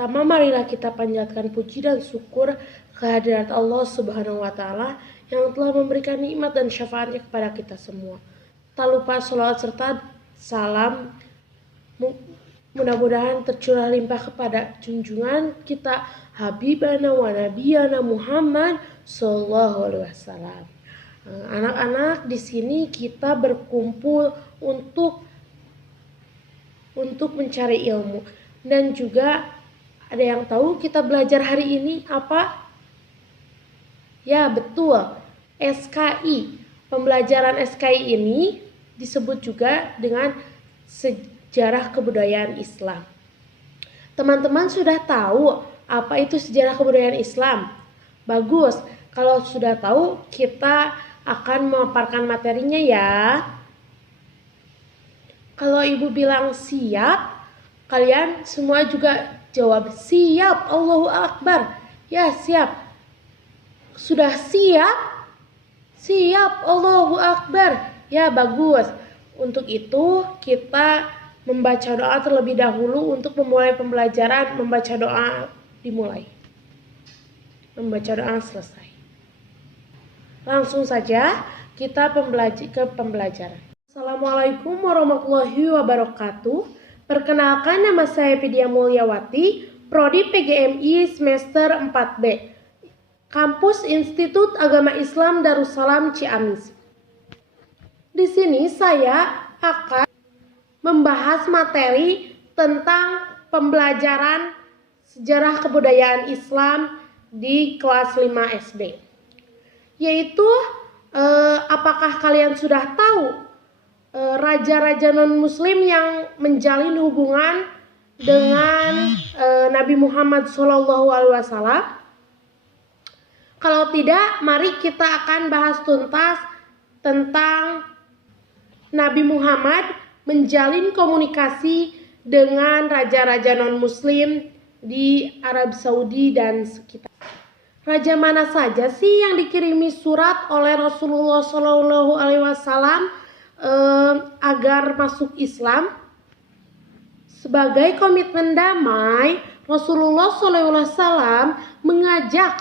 pertama marilah kita panjatkan puji dan syukur kehadirat Allah Subhanahu wa taala yang telah memberikan nikmat dan syafaatnya kepada kita semua. Tak lupa sholawat serta salam mudah-mudahan tercurah limpah kepada junjungan kita Habibana wa Nabiyana Muhammad sallallahu alaihi wasallam. Anak-anak, di sini kita berkumpul untuk mencari ilmu. Dan juga ada yang tahu kita belajar hari ini apa? Ya, betul. SKI. Pembelajaran SKI ini disebut juga dengan sejarah kebudayaan Islam. Teman-teman sudah tahu apa itu sejarah kebudayaan Islam? Bagus. Kalau sudah tahu, kita akan memaparkan materinya ya. Kalau ibu bilang siap, kalian semua juga jawab siap, Allahu Akbar. Ya, siap. Sudah siap? Siap, Allahu Akbar. Ya, bagus. Untuk itu kita membaca doa terlebih dahulu untuk memulai pembelajaran. Membaca doa dimulai. Membaca doa selesai. Langsung saja kita ke pembelajaran. Assalamualaikum warahmatullahi wabarakatuh. Perkenalkan, nama saya Pidia Mulyawati, Prodi PGMI semester 4B, Kampus Institut Agama Islam Darussalam Ciamis. Di sini saya akan membahas materi tentang pembelajaran sejarah kebudayaan Islam di kelas 5 SD. Yaitu, apakah kalian sudah tahu raja-raja non-muslim yang menjalin hubungan dengan Nabi Muhammad SAW? Kalau tidak, mari kita akan bahas tuntas tentang Nabi Muhammad menjalin komunikasi dengan raja-raja non-muslim di Arab Saudi dan sekitar. Raja mana saja sih yang dikirimi surat oleh Rasulullah SAW agar masuk Islam? Sebagai komitmen damai, Rasulullah SAW mengajak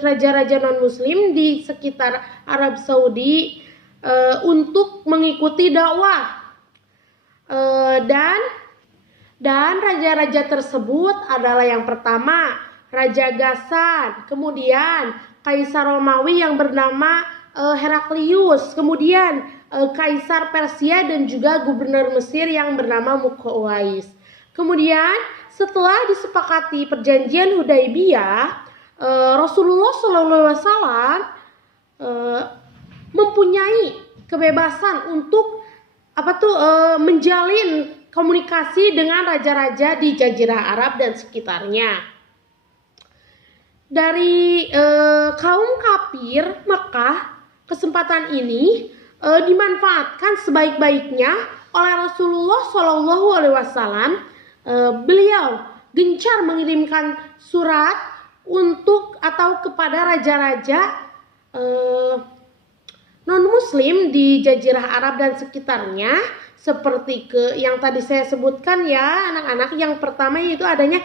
raja-raja non-muslim di sekitar Arab Saudi untuk mengikuti dakwah. Dan raja-raja tersebut adalah yang pertama Raja Ghassan, kemudian Kaisar Romawi yang bernama Heraklius, kemudian Kaisar Persia dan juga gubernur Mesir yang bernama Muqawqis. Kemudian setelah disepakati perjanjian Hudaybiyah, Rasulullah SAW mempunyai kebebasan untuk menjalin komunikasi dengan raja-raja di Jazirah Arab dan sekitarnya. Dari kaum kafir Mekah, kesempatan ini dimanfaatkan sebaik-baiknya oleh Rasulullah SAW. Beliau gencar mengirimkan surat kepada raja-raja non-muslim di Jazirah Arab dan sekitarnya, seperti yang tadi saya sebutkan ya anak-anak. Yang pertama yaitu adanya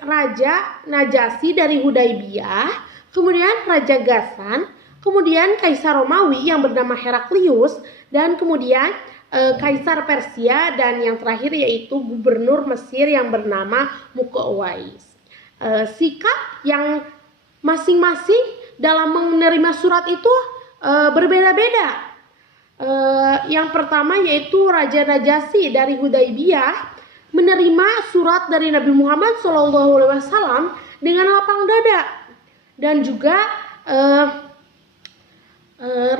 Raja Najasyi dari Hudaybiyah, kemudian Raja Ghassan, kemudian Kaisar Romawi yang bernama Heraklius, dan kemudian Kaisar Persia, dan yang terakhir yaitu gubernur Mesir yang bernama Muqawqis. Sikap yang masing-masing dalam menerima surat itu berbeda-beda. Yang pertama yaitu Raja Najasyi dari Hudaybiyah menerima surat dari Nabi Muhammad SAW dengan lapang dada, dan juga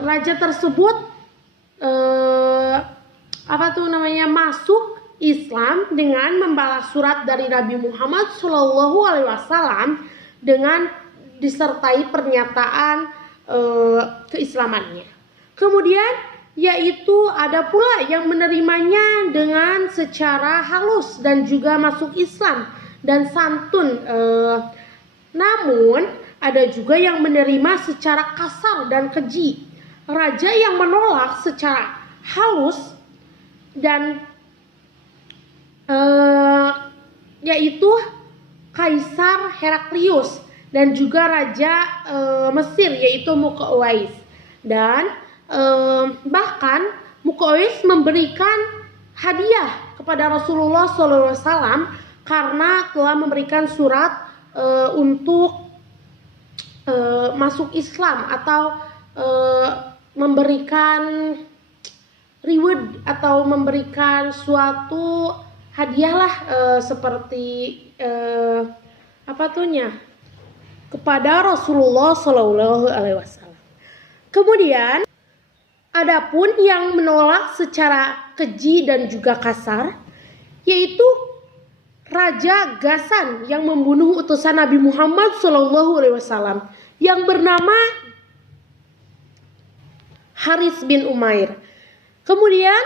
raja tersebut masuk Islam dengan membalas surat dari Nabi Muhammad SAW dengan disertai pernyataan keislamannya. Kemudian yaitu ada pula yang menerimanya dengan secara halus dan juga masuk Islam dan santun. Namun ada juga yang menerima secara kasar dan keji. Raja yang menolak secara halus dan yaitu Kaisar Heraklius dan juga Raja Mesir yaitu Muqawqis. Dan bahkan Muqawqis memberikan hadiah kepada Rasulullah SAW karena telah memberikan surat untuk masuk Islam atau memberikan reward atau memberikan suatu hadiah lah seperti kepada Rasulullah SAW. Kemudian adapun yang menolak secara keji dan juga kasar yaitu Raja Ghassan yang membunuh utusan Nabi Muhammad SAW yang bernama Haris bin Umair. Kemudian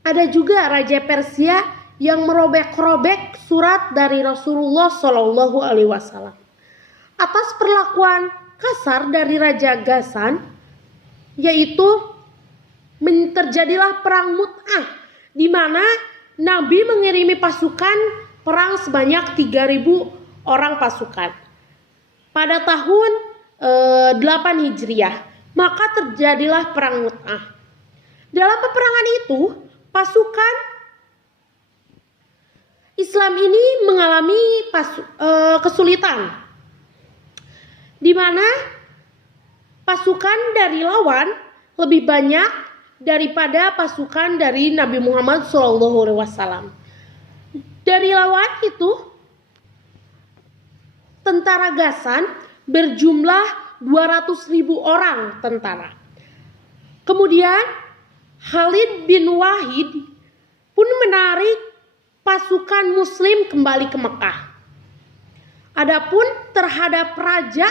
ada juga Raja Persia yang merobek-robek surat dari Rasulullah SAW. Atas perlakuan kasar dari Raja Ghassan, yaitu terjadilah perang Mu'tah, di mana Nabi mengirimi pasukan perang sebanyak 3.000 orang pasukan pada tahun 8 Hijriah. Maka terjadilah perang Mu'tah. Dalam peperangan itu, pasukan Islam ini mengalami kesulitan, di mana pasukan dari lawan lebih banyak daripada pasukan dari Nabi Muhammad SAW. Dari lawan itu, tentara Ghassan berjumlah 200.000 orang tentara. Kemudian Khalid bin Wahid pun menarik pasukan Muslim kembali ke Mekah. Adapun terhadap Raja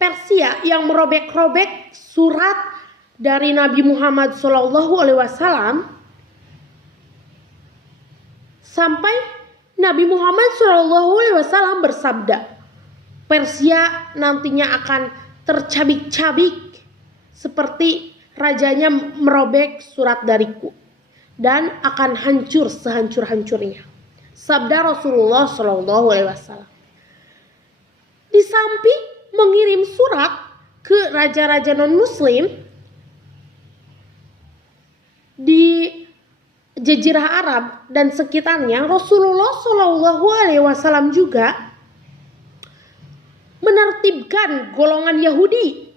Persia yang merobek-robek surat dari Nabi Muhammad SAW sampai Nabi Muhammad SAW bersabda, Persia nantinya akan tercabik-cabik seperti rajanya merobek surat dariku dan akan hancur sehancur-hancurnya. Sabda Rasulullah SAW. Di samping mengirim surat ke raja-raja non-muslim di Jazirah Arab dan sekitarnya, Rasulullah SAW juga menertibkan golongan Yahudi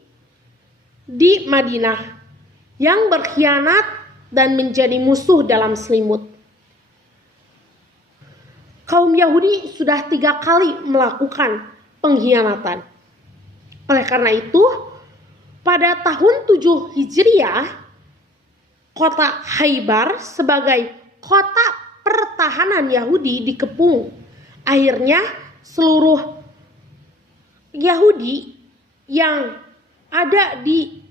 di Madinah yang berkhianat dan menjadi musuh dalam selimut. Kaum Yahudi sudah 3 kali melakukan pengkhianatan. Oleh karena itu, pada tahun 7 Hijriah, kota Khaybar sebagai kota pertahanan Yahudi dikepung. Akhirnya seluruh Yahudi yang ada di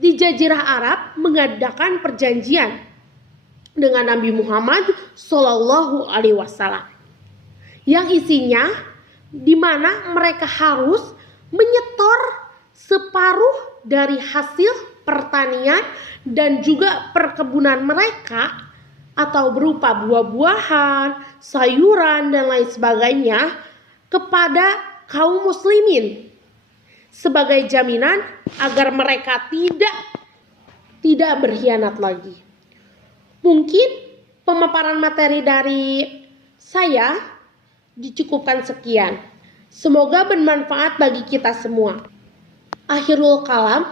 Jazirah Arab mengadakan perjanjian dengan Nabi Muhammad SAW yang isinya di mana mereka harus menyetor separuh dari hasil pertanian dan juga perkebunan mereka atau berupa buah-buahan, sayuran dan lain sebagainya kepada kaum muslimin sebagai jaminan agar mereka tidak berkhianat lagi. Mungkin pemaparan materi dari saya dicukupkan sekian. Semoga bermanfaat bagi kita semua. Akhirul kalam,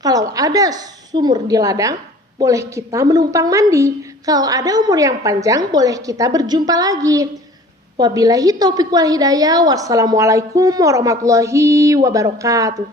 kalau ada sumur di ladang, boleh kita menumpang mandi. Kalau ada umur yang panjang, boleh kita berjumpa lagi. Wabillahi taufiq wal hidayah. Wassalamualaikum warahmatullahi wabarakatuh.